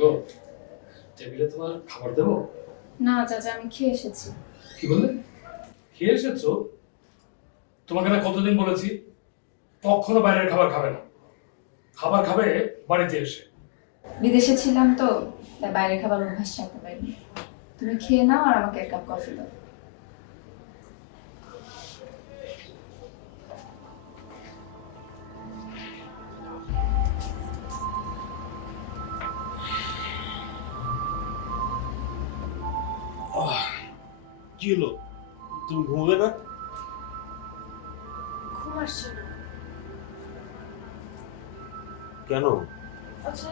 গো, টেবিলে তোমার খাবার দেবো? না চাচা, আমি খেয়ে এসেছি। কি বললে? খেয়ে এসেছো? তোমাকে না কতদিন বলেছি কখনো বাইরের খাবার খাবে না, খাবার খাবে বাড়িতে এসে। বিদেশে ছিলাম তো, তাই বাইরের খাবার অভ্যাস ছাড়তে পারিনি। তুমি খেয়ে নাও আর আমাকে এক কাপ কফি দাও। কি হলো, তুমি ঘুমবে না? ঘুম আসছে না। কেন? আচ্ছা